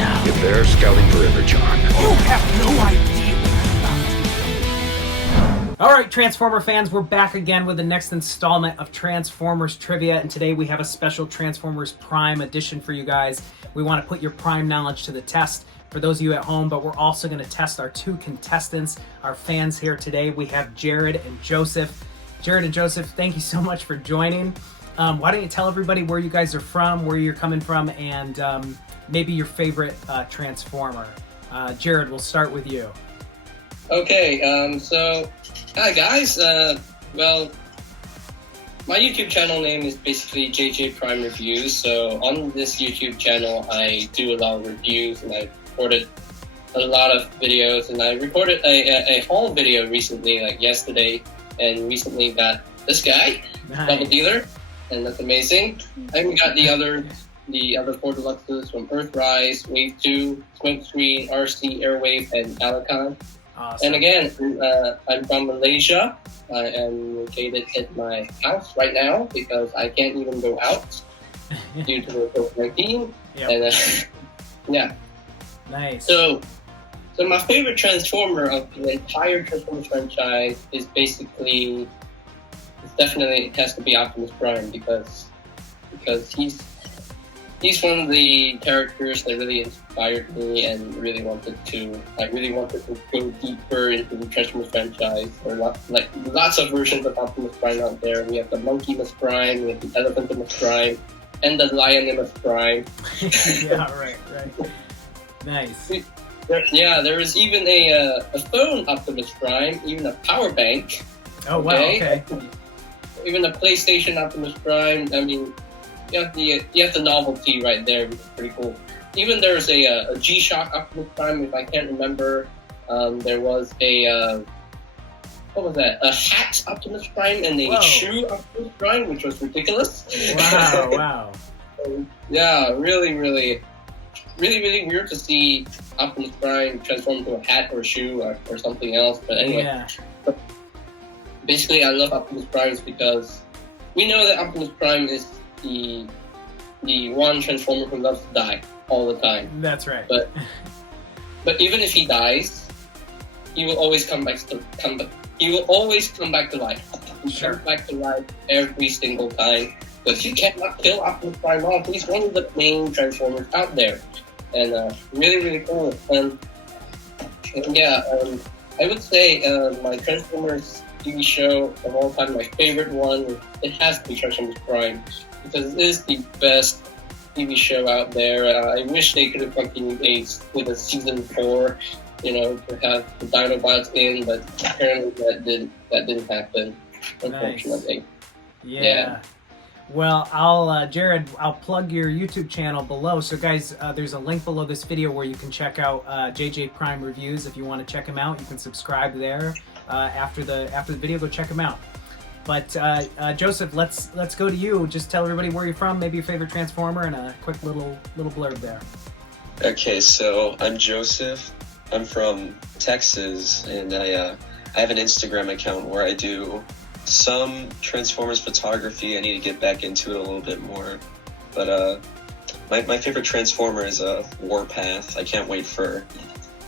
now. If they're scouting perimeter, John. You have no idea. All right, Transformer fans, we're back again with the next installment of Transformers Trivia, and today we have a special Transformers Prime edition for you guys. We want to put your Prime knowledge to the test for those of you at home, but we're also going to test our two contestants, our fans here today. We have Jared and Joseph. Jared and Joseph, thank you so much for joining. Why don't you tell everybody where you guys are from, where you're coming from, and maybe your favorite Transformer. Jared, we'll start with you. Okay, so, hi guys, well, my YouTube channel name is basically JJ Prime Reviews, so on this YouTube channel I do a lot of reviews, and I recorded a lot of videos, and I recorded a haul video recently, like yesterday, and recently got this guy, Double Dealer, and that's amazing. And we got the other 4 deluxes from Earthrise, Wave 2, Smokescreen, RC, Airwave, and Alicon. Awesome. And again, I'm from Malaysia. I am located at my house right now because I can't even go out due to the COVID-19. Yep. And yeah. Nice. So my favorite Transformer of the entire Transformers franchise is basically, it has to be Optimus Prime because he's one of the characters that really inspired me and really wanted to go deeper into the Transformers franchise. There are lots of versions of Optimus Prime out there. We have the Monkey-Mus Prime, we have the Elephantimus Prime, and the Lionimus Prime. Yeah, right. Nice. There is even a phone Optimus Prime, even a power bank. Oh, wow, okay. Even a PlayStation Optimus Prime. I mean, you have the novelty right there, which is pretty cool. Even there's a G-Shock Optimus Prime, if I can't remember. There was what was that? A hat Optimus Prime and a shoe Optimus Prime, which was ridiculous. Wow. Yeah, really weird to see Optimus Prime transform into a hat or a shoe or something else. But anyway, Yeah. Basically, I love Optimus Prime because we know that Optimus Prime is the one Transformer who loves to die all the time. That's right. But even if he dies, he will always come back to life. He Sure. comes back to life every single time because you cannot kill Optimus Prime off. He's one of the main Transformers out there, and really cool. And yeah, I would say my Transformers TV show of all time, my favorite one, it has to be Transformers Prime. Because it is the best TV show out there. I wish they could have continued with a season 4, to have the Dinobots in, but apparently that didn't happen, unfortunately. Nice. Yeah. Well, Jared, I'll plug your YouTube channel below. So guys, there's a link below this video where you can check out JJ Prime Reviews. If you want to check him out, you can subscribe there. After the video, go check him out. But Joseph, let's go to you. Just tell everybody where you're from, maybe your favorite Transformer, and a quick little blurb there. Okay, so I'm Joseph. I'm from Texas, and I have an Instagram account where I do some Transformers photography. I need to get back into it a little bit more. But my favorite Transformer is Warpath. I can't wait for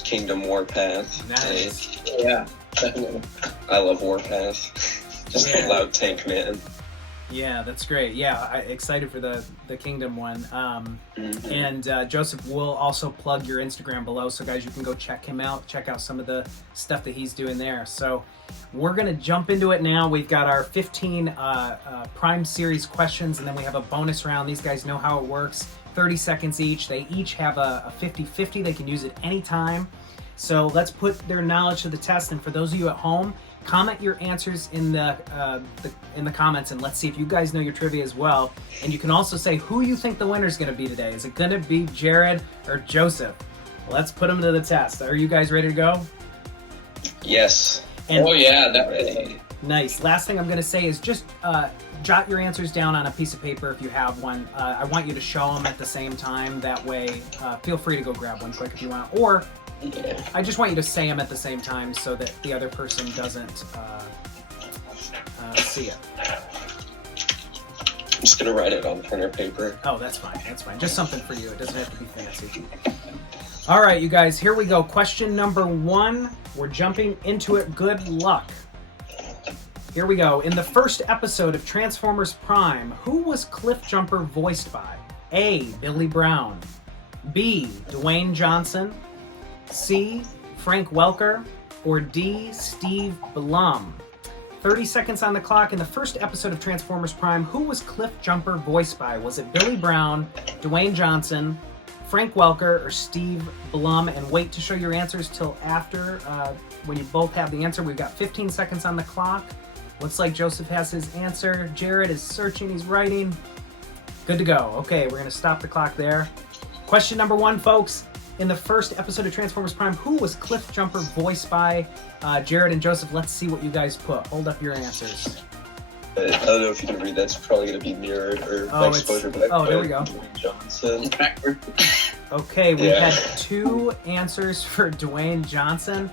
Kingdom Warpath. Nice. Yeah, definitely. I love Warpath. Just a loud tank man. Yeah, that's great. Yeah, excited for the Kingdom one. And Joseph will also plug your Instagram below, so guys, you can go check him out, check out some of the stuff that he's doing there. So we're gonna jump into it now. We've got our 15 Prime Series questions, and then we have a bonus round. These guys know how it works. 30 seconds each. They each have a 50-50. They can use it anytime. So let's put their knowledge to the test. And for those of you at home, comment your answers in the comments, and let's see if you guys know your trivia as well. And you can also say who you think the winner is going to be today. Is it going to be Jared or Joseph? Let's put them to the test. Are you guys ready to go? Yes. And oh yeah, definitely. Nice. Last thing I'm going to say is just jot your answers down on a piece of paper if you have one. I want you to show them at the same time. That way, feel free to go grab one quick if you want. Or I just want you to say them at the same time so that the other person doesn't see it. just gonna write it on printer paper. Oh, that's fine. That's fine. Just something for you. It doesn't have to be fancy. All right, you guys, here we go. Question number 1. We're jumping into it. Good luck. Here we go. In the first episode of Transformers Prime, who was CLIFFJUMPER voiced by? A. Billy Brown. B. Dwayne Johnson. C. Frank Welker. Or D. Steve Blum. 30 seconds on the clock. In the first episode of Transformers Prime, who was CLIFFJUMPER voiced by? Was it Billy Brown, Dwayne Johnson, Frank Welker, or Steve Blum? And wait to show your answers till after, when you both have the answer. We've got 15 seconds on the clock. Looks like Joseph has his answer. Jared is searching, he's writing. Good to go. Okay, we're gonna stop the clock there. Question number 1, folks. In the first episode of Transformers Prime, who was CLIFFJUMPER voiced by? Jared and Joseph, let's see what you guys put. Hold up your answers. I don't know if you can read. That's probably going to be mirrored or by exposure. But there we go. Dwayne Johnson. Okay, we had 2 answers for Dwayne Johnson.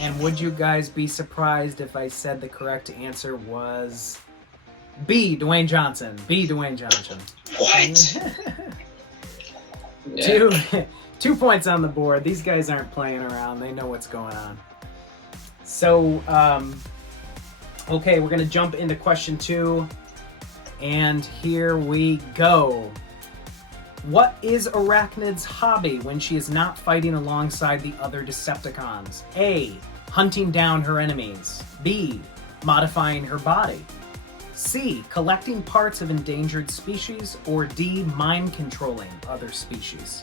And would you guys be surprised if I said the correct answer was B, Dwayne Johnson? B, Dwayne Johnson. What? Yeah. 2 points on the board. These guys aren't playing around. They know what's going on. So, okay, we're going to jump into question 2. And here we go. What is Arachnid's hobby when she is not fighting alongside the other Decepticons? A. Hunting down her enemies. B. Modifying her body. C. Collecting parts of endangered species. Or D. Mind controlling other species.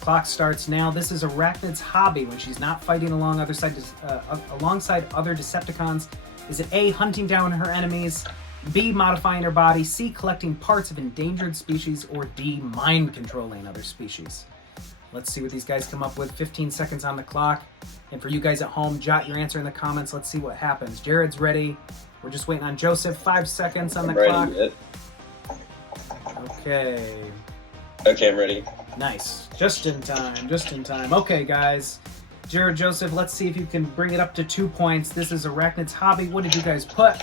Clock starts now. This is Arachnid's hobby when she's not fighting alongside other Decepticons. Is it A. Hunting down her enemies? B. Modifying her body. C. Collecting parts of endangered species. Or D. Mind controlling other species. Let's see what these guys come up with. 15 seconds on the clock. And for you guys at home, jot your answer in the comments. Let's see what happens. Jared's ready. We're just waiting on Joseph. 5 seconds on the clock. Okay. Okay, I'm ready. Nice. Just in time. Just in time. Okay, guys. Jared, Joseph, let's see if you can bring it up to 2 points. This is Arachnid's hobby. What did you guys put?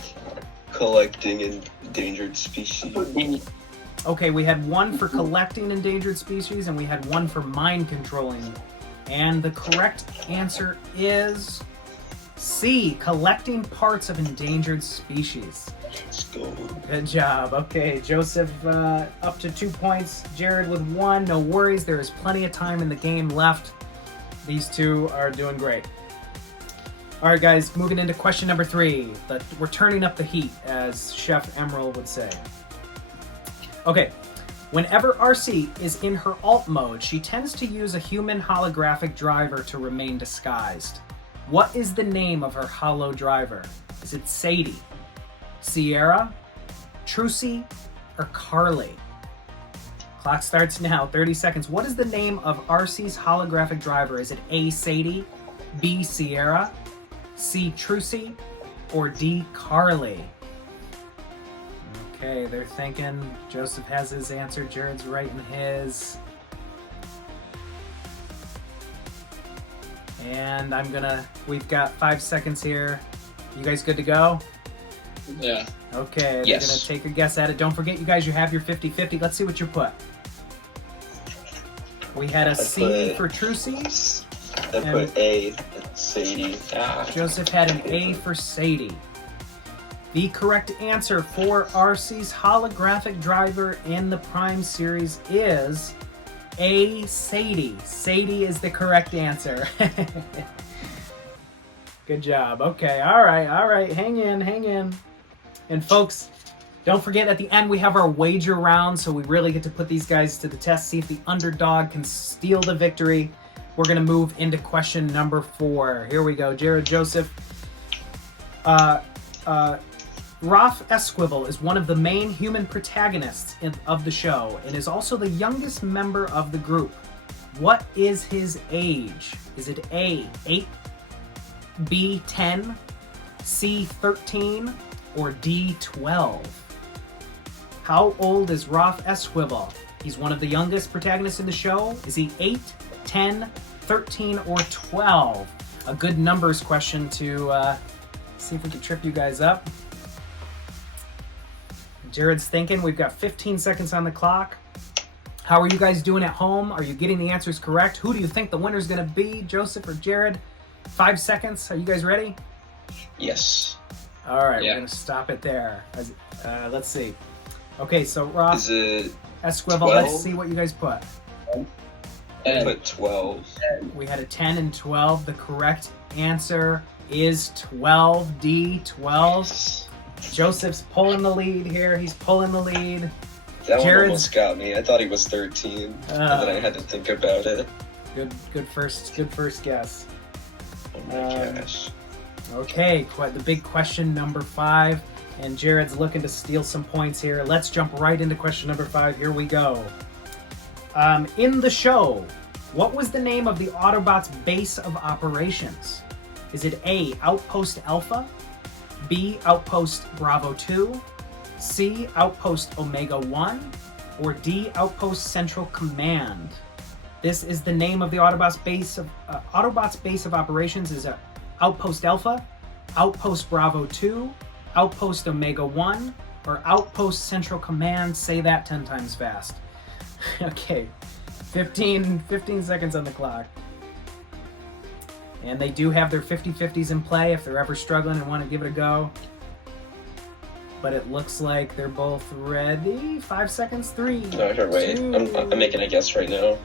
Collecting endangered species. Okay, we had 1 for collecting endangered species, and we had 1 for mind controlling. And the correct answer is C, collecting parts of endangered species. Let's go. Good job. Okay, Joseph up to 2 points. Jared with 1. No worries, there is plenty of time in the game left. These 2 are doing great. All right, guys, moving into question number 3. We're turning up the heat, as Chef Emerald would say. Okay, whenever RC is in her alt mode, she tends to use a human holographic driver to remain disguised. What is the name of her holo driver? Is it Sadie, Sierra, Trucy, or Carly? Clock starts now, 30 seconds. What is the name of RC's holographic driver? Is it A, Sadie, B, Sierra, C, Trucy, or D, Carly? Okay, they're thinking. Joseph has his answer. Jared's writing his. And we've got 5 seconds here. You guys good to go? Yeah. Okay, Yes. they're gonna take a guess at it. Don't forget, you guys, you have your 50-50. Let's see what you put. We had a C for Trucy. I put A, Sadie. Joseph had an A for Sadie. The correct answer for RC's holographic driver in the Prime series is A, Sadie. Sadie is the correct answer. Good job. Okay, all right. Hang in. And folks, don't forget at the end we have our wager round, so we really get to put these guys to the test, see if the underdog can steal the victory. We're gonna move into question number 4. Here we go. Jared, Joseph. Raph Esquivel is one of the main human protagonists of the show and is also the youngest member of the group. What is his age? Is it A, 8, B, 10, C, 13, or D, 12? How old is Raph Esquivel? He's one of the youngest protagonists in the show. Is he 8, 10, 13, or 12? A good numbers question to see if we can trip you guys up. Jared's thinking. We've got 15 seconds on the clock. How are you guys doing at home? Are you getting the answers correct? Who do you think the winner's going to be, Joseph or Jared? 5 seconds. Are you guys ready? Yes. All right, Yeah. we're going to stop it there. Let's see. Okay, so Ross, Is it Squivel, 12? let's see what you guys put. And put 12? We had a 10 and 12. The correct answer is 12. D, 12. Joseph's pulling the lead here. He's pulling the lead. That one Jared's- almost got me. I thought he was 13, and then I had to think about it. Good first guess. Oh my gosh. Okay, quite the big question number 5, and Jared's looking to steal some points here. Let's jump right into question number 5. Here we go. In the show, what was the name of the Autobots' base of operations? Is it A, Outpost Alpha, B, Outpost Bravo 2, C, Outpost Omega 1, or D, Outpost Central Command? This is the name of the Autobots' base of operations. Is Outpost Alpha, Outpost Bravo 2, Outpost Omega 1, or Outpost Central Command? Say that 10 times fast. Okay, 15 seconds on the clock. And they do have their 50-50s in play if they're ever struggling and want to give it a go. But it looks like they're both ready. 5 seconds. 3. No, here, wait. 2. I'm making a guess right now.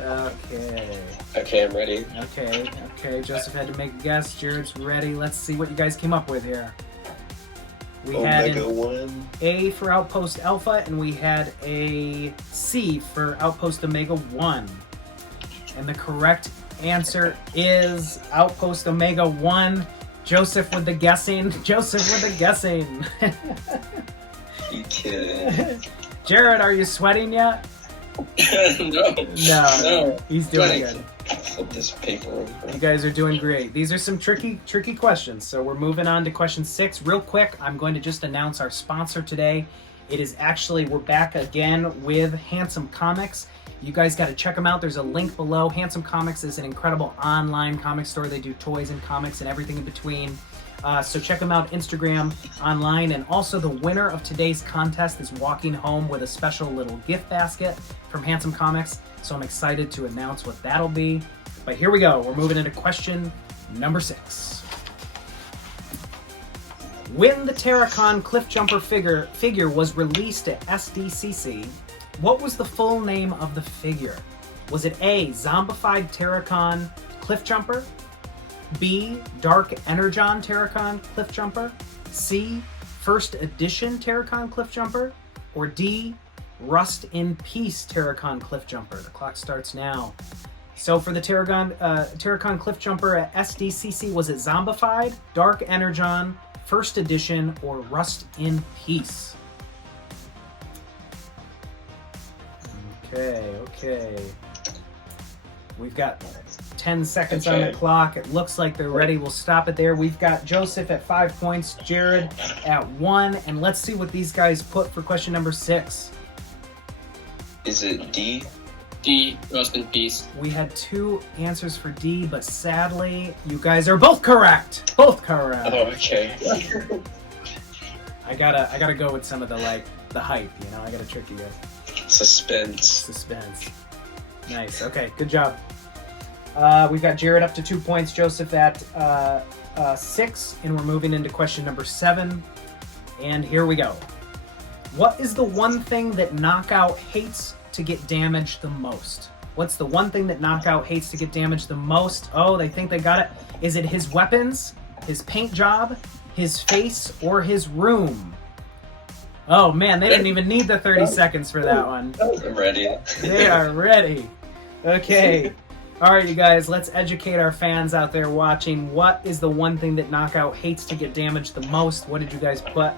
Okay. Okay, I'm ready. Okay. Joseph had to make a guess. Jared's ready. Let's see what you guys came up with here. We had Omega an 1. A for Outpost Alpha, and we had a C for Outpost Omega 1. And the correct answer is Outpost Omega 1. Joseph with the guessing. You kidding? Jared, are you sweating yet? No. He's doing good. Flip this paper over. You guys are doing great. These are some tricky questions. So we're moving on to question 6. Real quick, I'm going to just announce our sponsor today. We're back again with Handsome Comics. You guys got to check them out. There's a link below. Handsome Comics is an incredible online comic store. They do toys and comics and everything in between. So check them out, Instagram, online. And also the winner of today's contest is walking home with a special little gift basket from Handsome Comics. So I'm excited to announce what that'll be. But here we go. We're moving into question number 6. When the Terracon Cliffjumper figure was released at SDCC, what was the full name of the figure? Was it A, Zombified Terracon Cliffjumper, B, Dark Energon Terracon Cliffjumper, C, First Edition Terracon Cliffjumper, or D, Rust in Peace Terracon Cliffjumper? The clock starts now. So for the Terracon Cliffjumper at SDCC, was it Zombified, Dark Energon, First Edition, or Rust in Peace? Okay. We've got 10 seconds on the clock. It looks like they're ready. We'll stop it there. We've got Joseph at 5 points, Jared at 1, and let's see what these guys put for question number 6. Is it D? D, Rust in Peace. We had 2 answers for D, but sadly, you guys are both correct. Both correct. Oh, okay. I gotta go with some of the hype. I gotta trick you guys. Suspense. Nice. Okay, good job. We've got Jared up to 2 points, Joseph at 6, and we're moving into question number 7. And here we go. What is the one thing that Knockout hates to get damaged the most? What's the one thing that Knockout hates to get damaged the most? Oh, they think they got it. Is it his weapons, his paint job, his face, or his room? Oh man, they didn't even need the 30 seconds for that one. I'm ready. They are ready. Okay. All right, you guys, let's educate our fans out there watching. What is the one thing that Knockout hates to get damaged the most? What did you guys put?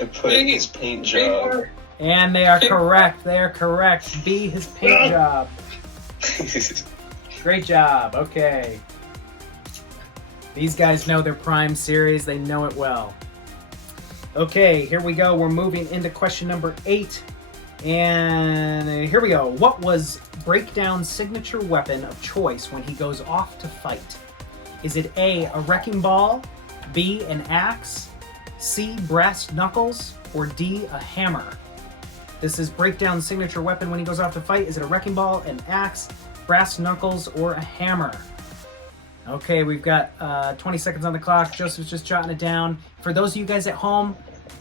I put his paint job. And they are correct. They are correct. B, his paint job. Great job. Okay. These guys know their Prime series. They know it well. Okay, here we go. We're moving into question number 8. And here we go. What was Breakdown's signature weapon of choice when he goes off to fight? Is it A, a wrecking ball, B, an axe, C, brass knuckles, or D, a hammer? This is Breakdown's signature weapon when he goes off to fight. Is it a wrecking ball, an axe, brass knuckles, or a hammer? Okay, we've got 20 seconds on the clock. Joseph's just jotting it down. For those of you guys at home,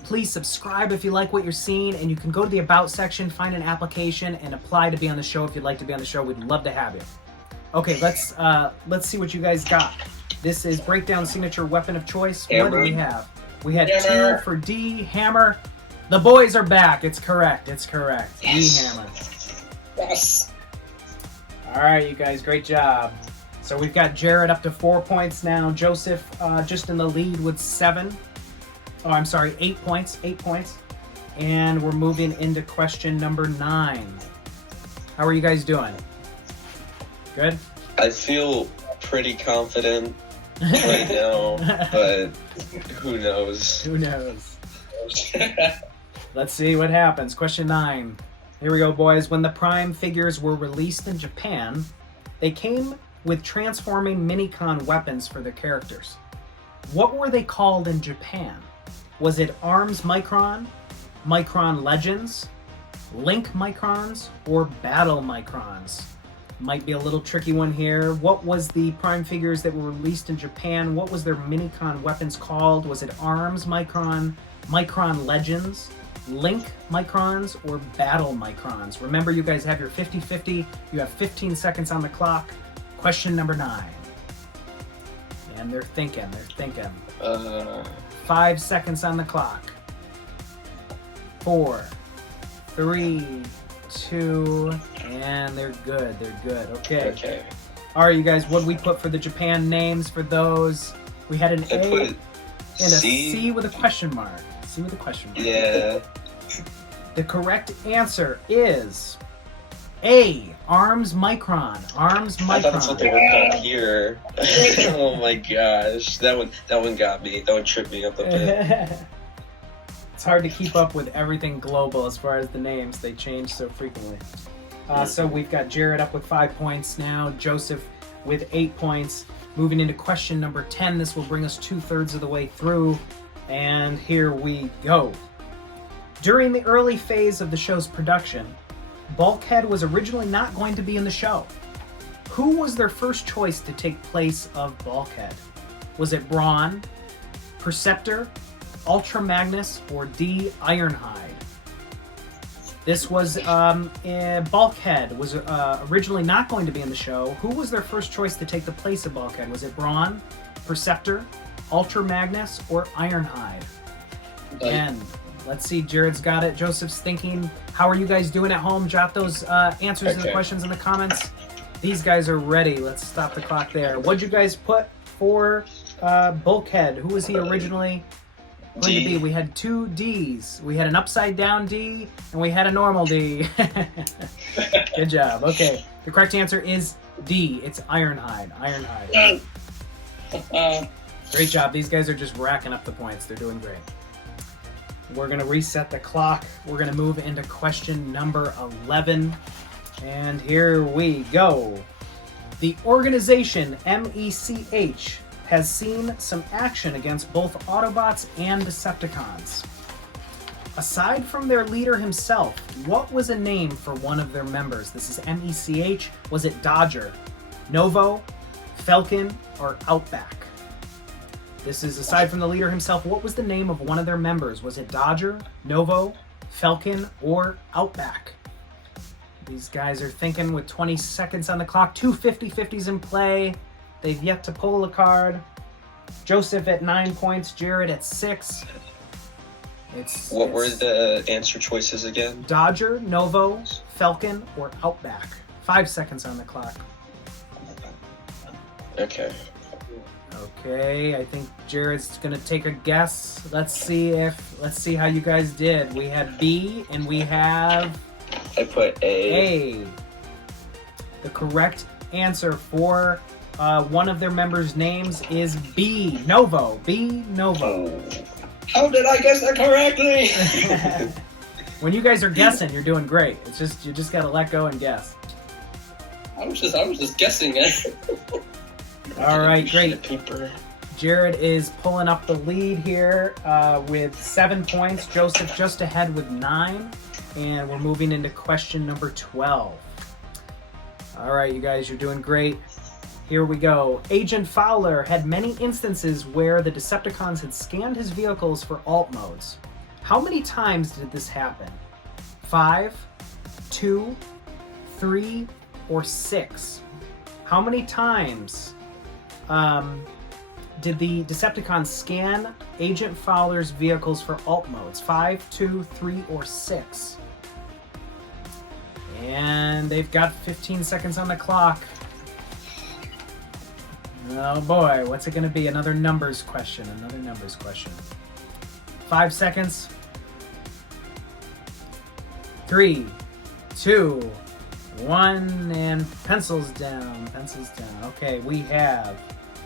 please subscribe if you like what you're seeing, and you can go to the About section, find an application, and apply to be on the show if you'd like to be on the show. We'd love to have you. Okay, let's see what you guys got. This is Breakdown's signature weapon of choice. Hammer. What do we have? We had Hammer. 2 for D, hammer. The boys are back. It's correct. It's correct. Yes. D, hammer. Yes. All right, you guys, great job. So we've got Jared up to 4 points now. Joseph just in the lead with 7. Oh, I'm sorry, 8 points. 8 points. And we're moving into question number 9. How are you guys doing? Good? I feel pretty confident right now, but who knows? Who knows? Let's see what happens. Question 9. Here we go, boys. When the Prime figures were released in Japan, they came with transforming Minicon weapons for their characters. What were they called in Japan? Was it Arms Micron, Micron Legends, Link Microns, or Battle Microns? Might be a little tricky one here. What was the Prime figures that were released in Japan? What was their Minicon weapons called? Was it Arms Micron, Micron Legends, Link Microns, or Battle Microns? Remember, you guys have your 50-50. You have 15 seconds on the clock. Question number 9. And they're thinking. 5 seconds on the clock. 4, 3, 2, and they're good. Okay. All right, you guys, what did we put for the Japan names for those? We had an I A put and a C with a question mark. Yeah. The correct answer is A, Arms Micron. Arms Micron. I thought that's what they were called here. Oh my gosh, that one got me. That one tripped me up a bit. It's hard to keep up with everything global as far as the names. They change so frequently. So we've got Jared up with 5 points now. Joseph with 8 points. Moving into question number 10. This will bring us 2/3 of the way through. And here we go. During the early phase of the show's production, Bulkhead was originally not going to be in the show. Who was their first choice to take place of Bulkhead? Was it Brawn, Perceptor, Ultra Magnus, or D, Ironhide? This was Bulkhead was originally not going to be in the show. Who was their first choice to take the place of Bulkhead? Was it Brawn, Perceptor, Ultra Magnus, or Ironhide? And let's see, Jared's got it. Joseph's thinking. How are you guys doing at home? Jot those answers and the questions in the comments. These guys are ready. Let's stop the clock there. What'd you guys put for Bulkhead? Who was he originally going to be? We had 2 Ds. We had an upside down D and we had a normal D. Good job. Okay. The correct answer is D. It's Ironhide. Great job. These guys are just racking up the points. They're doing great. We're going to reset the clock. We're going to move into question number 11. And here we go. The organization M.E.C.H. has seen some action against both Autobots and Decepticons. Aside from their leader himself, what was a name for one of their members? This is M.E.C.H. Was it Dodger, Novo, Falcon, or Outback? This is aside from the leader himself. What was the name of one of their members? Was it Dodger, Novo, Falcon, or Outback? These guys are thinking with 20 seconds on the clock. 2 50-50s in play. They've yet to pull a card. Joseph at 9 points. Jared at 6. What were the answer choices again? Dodger, Novo, Falcon, or Outback. 5 seconds on the clock. Okay, I think Jared's gonna take a guess. Let's see how you guys did. We have B and we have I put A. The correct answer for one of their members' names is B, Novo. B, Novo. How did I guess that correctly? When you guys are guessing, you're doing great. It's just you just gotta let go and guess. I was just guessing it. All right, great. Paper. Jared is pulling up the lead here with 7 points. Joseph just ahead with 9. And we're moving into question number 12. All right, you guys, you're doing great. Here we go. Agent Fowler had many instances where the Decepticons had scanned his vehicles for alt modes. How many times did this happen? 5, 2, 3, or 6? How many times did the Decepticons scan Agent Fowler's vehicles for alt modes? 5, 2, 3, or 6? And they've got 15 seconds on the clock. Oh boy, what's it going to be? Another numbers question. 5 seconds. 3, 2, 1, and pencils down. Okay, we have,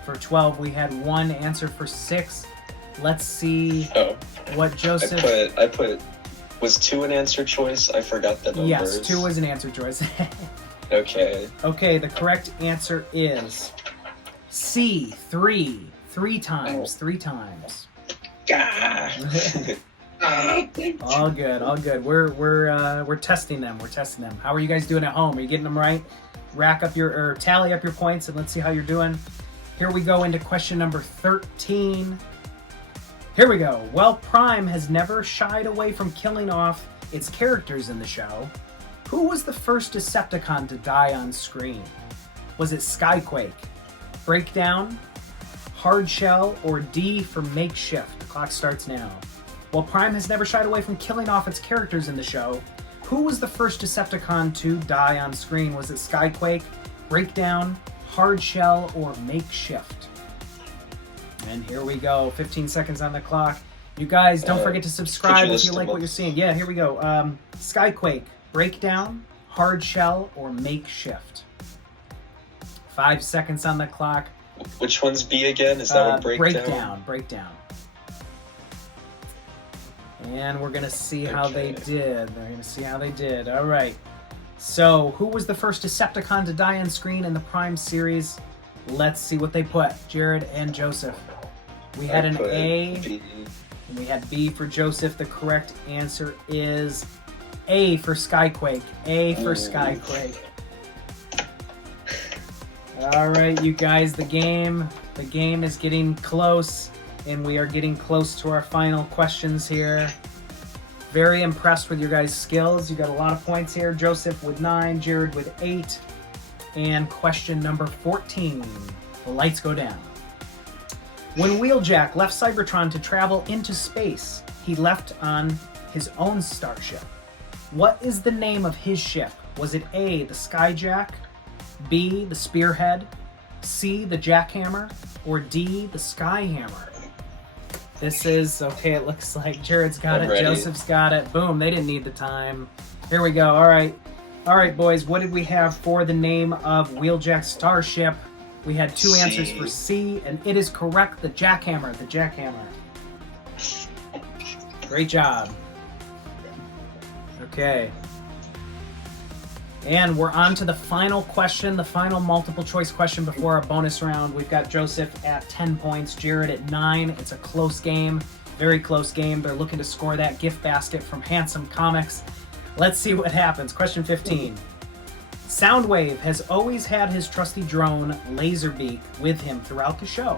for 12, we had 1 answer for 6. Let's see what Joseph... I put, was 2 an answer choice? I forgot the numbers. Yes, 2 was an answer choice. Okay. Okay, the correct answer is C, 3. 3 times. 3 times. All good. We're testing them. How are you guys doing at home? Are you getting them right? Tally up your points, and let's see how you're doing. Here we go into question number 13. Here we go. While Prime has never shied away from killing off its characters in the show, who was the first Decepticon to die on screen? Was it Skyquake, Breakdown, Hardshell, or D for Makeshift? The clock starts now. While Prime has never shied away from killing off its characters in the show, who was the first Decepticon to die on screen? Was it Skyquake, Breakdown, Hardshell, or Makeshift? And here we go. 15 seconds on the clock. You guys, don't forget to subscribe if you like what you're seeing. Yeah, here we go. Skyquake, Breakdown, Hardshell, or Makeshift? 5 seconds on the clock. Which one's B again? Is that one Breakdown? Breakdown. And we're going to see how they did. All right. So, who was the first Decepticon to die on screen in the Prime series? Let's see what they put. Jared and Joseph. We had an A, B. and we had B for Joseph. The correct answer is A for Skyquake. Skyquake. All right, you guys, the game is getting close, and we are getting close to our final questions here. Very impressed with your guys' skills. You got a lot of points here. Joseph with 9, Jared with 8. And question number 14. The lights go down. When Wheeljack left Cybertron to travel into space, he left on his own starship. What is the name of his ship? Was it A, the Skyjack, B, the Spearhead, C, the Jackhammer, or D, the Skyhammer? This is, okay, it looks like Jared's got it, ready. Joseph's got it. Boom, they didn't need the time. Here we go, all right, boys, what did we have for the name of Wheeljack's starship? We had 2 answers for C, and it is correct, the Jackhammer. Great job. Okay. And we're on to the final question, the final multiple choice question before our bonus round. We've got Joseph at 10 points, Jared at 9. It's a close game, very close game. They're looking to score that gift basket from Handsome Comics. Let's see what happens. Question 15. Soundwave has always had his trusty drone, LASERBEAK, with him throughout the show.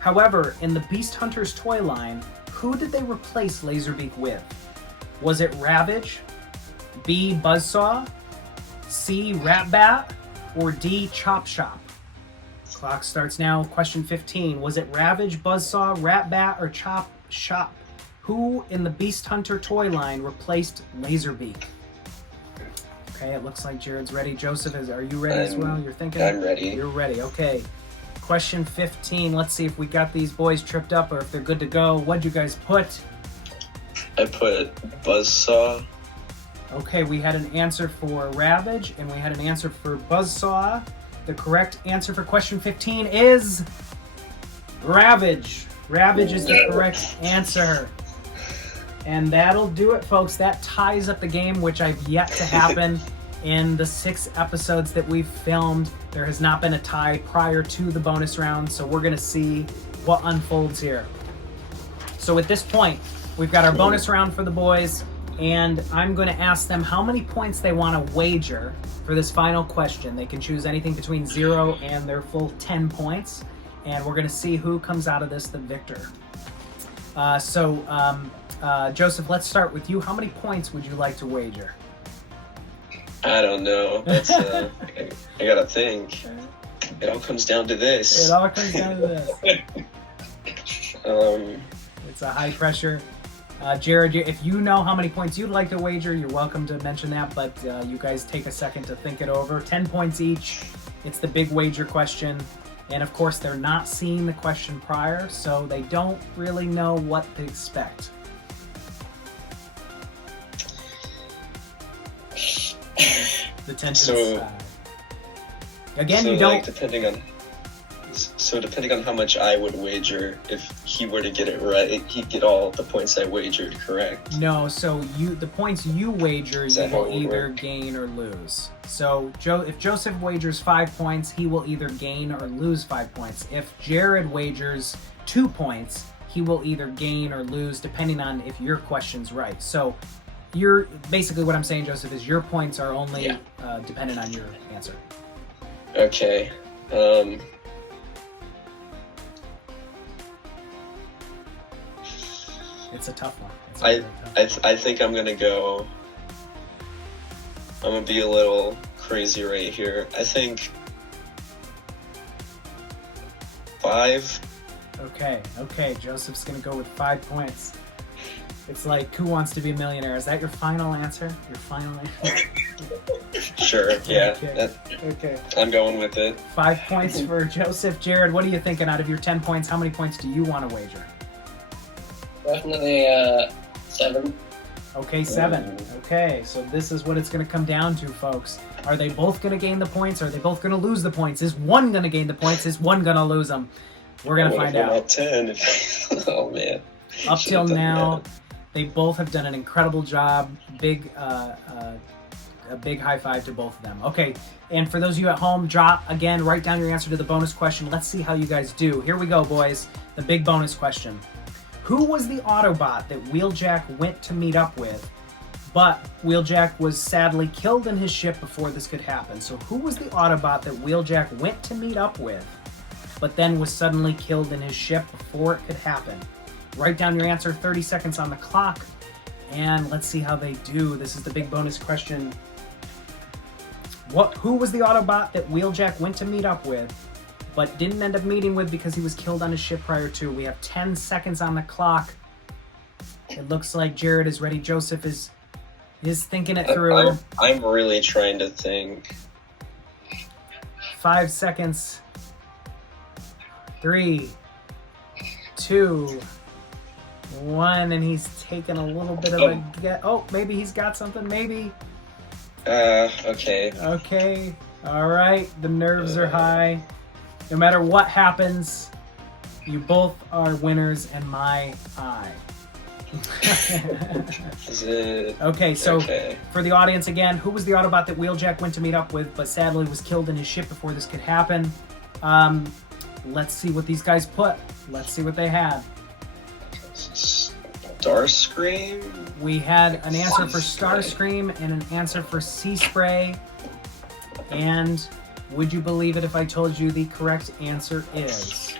However, in the Beast Hunters toy line, who did they replace LASERBEAK with? Was it Ravage, B, Buzzsaw, C, Ratbat, or D, Chop Shop? Clock starts now. Question 15. Was it Ravage, Buzzsaw, Ratbat, or Chop Shop? Who in the Beast Hunter toy line replaced LASERBEAK? Okay, it looks like Jared's ready. Joseph, are you ready as well? You're thinking? I'm ready. You're ready. Okay. Question 15. Let's see if we got these boys tripped up or if they're good to go. What'd you guys put? I put Buzzsaw. Okay, we had an answer for Ravage and we had an answer for Buzzsaw. The correct answer for question 15 is Ravage. Ravage is the correct answer. And that'll do it, folks. That ties up the game, which I've yet to happen in the 6 episodes that we've filmed. There has not been a tie prior to the bonus round, so we're going to see what unfolds here. So at this point, we've got our bonus round for the boys, and I'm going to ask them how many points they want to wager for this final question. They can choose anything between 0 and their full 10 points, and we're going to see who comes out of this the victor. Joseph, let's start with you. How many points would you like to wager? I don't know. That's I gotta think. It all comes down to this. It all comes down to this. It's a high pressure. Jared, if you know how many points you'd like to wager, you're welcome to mention that, but you guys take a second to think it over. 10 points each. It's the big wager question. And of course, they're not seeing the question prior, so they don't really know what to expect. The tension's high. Again, so you don't... Like, depending on how much I would wager, if he were to get it right, he'd get all the points I wagered, correct? No, so the points you wager, you will either work? gain or lose. So if Joseph wagers 5 points, he will either gain or lose 5 points. If Jared wagers 2 points, he will either gain or lose, depending on if your question's right. So basically what I'm saying, Joseph, is your points are only dependent on your answer. Okay. It's a tough one. I think I'm gonna be a little crazy right here. I think 5. Okay. Joseph's gonna go with 5 points. It's like, who wants to be a millionaire? Is that your final answer? Your final answer? Sure, yeah. Okay. I'm going with it. 5 points for Joseph. Jared, what are you thinking out of your 10 points? How many points do you want to wager? Definitely 7. Okay, 7. Ooh. Okay, so this is what it's going to come down to, folks. Are they both going to gain the points? Or are they both going to lose the points? Is one going to gain the points? Is one going to lose them? We're going to find out. 10. Oh, man. Up till now, they both have done an incredible job. A big high five to both of them. Okay, and for those of you at home, write down your answer to the bonus question. Let's see how you guys do. Here we go, boys. The big bonus question. Who was the Autobot that Wheeljack went to meet up with, but Wheeljack was sadly killed in his ship before this could happen? So who was the Autobot that Wheeljack went to meet up with, but then was suddenly killed in his ship before it could happen? Write down your answer, 30 seconds on the clock, and let's see how they do. This is the big bonus question. Who was the Autobot that Wheeljack went to meet up with, but didn't end up meeting with because he was killed on his ship prior to? We have 10 seconds on the clock. It looks like Jared is ready. Joseph is thinking it through. I'm really trying to think. 5 seconds. 3, 2, 1, and he's taking a little bit of a get. Oh, maybe he's got something. Maybe. Okay. Okay. All right. The nerves are high. No matter what happens, you both are winners in my eye. Is it... Okay, so for the audience again, who was the Autobot that Wheeljack went to meet up with, but sadly was killed in his ship before this could happen? Let's see what these guys put. Let's see what they had. Starscream? We had an answer for Starscream and an answer for Sea Spray. And would you believe it if I told you the correct answer is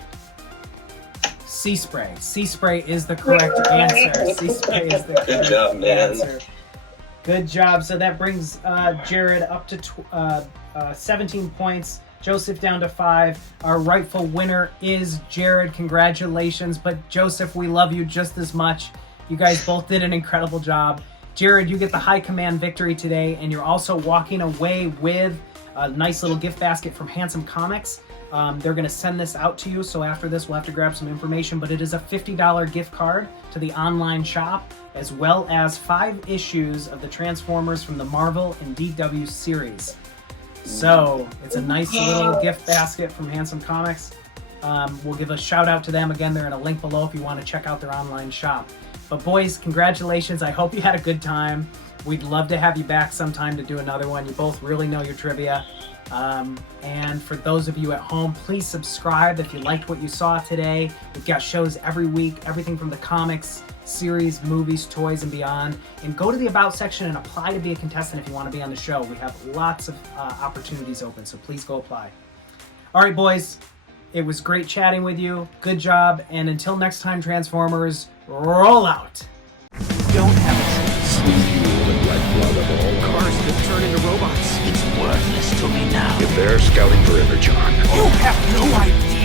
Sea Spray? Sea Spray is the correct answer. Sea Spray is the correct job, man. answer. Good job. So that brings Jared up to 17 points. Joseph down to 5. Our rightful winner is Jared. Congratulations. But Joseph, we love you just as much. You guys both did an incredible job. Jared, you get the high command victory today, and you're also walking away with a nice little gift basket from Handsome Comics. They're going to send this out to you, so after this we'll have to grab some information, but it is a $50 gift card to the online shop, as well as 5 issues of the Transformers from the Marvel and DW series. So it's a nice little gift basket from Handsome Comics. We'll give a shout out to them. Again, they're in a link below if you want to check out their online shop. But boys, congratulations. I hope you had a good time. We'd love to have you back sometime to do another one. You both really know your trivia. And for those of you at home, please subscribe if you liked what you saw today. We've got shows every week, everything from the comics, series, movies, toys, and beyond. And go to the About section and apply to be a contestant if you want to be on the show. We have lots of opportunities open, so please go apply. All right, boys, it was great chatting with you. Good job. And until next time, Transformers, roll out. Don't have a Fuel and lifeblood of all Cars could turn into robots. It's worthless to me now. If they're scouting for Energon, You have no idea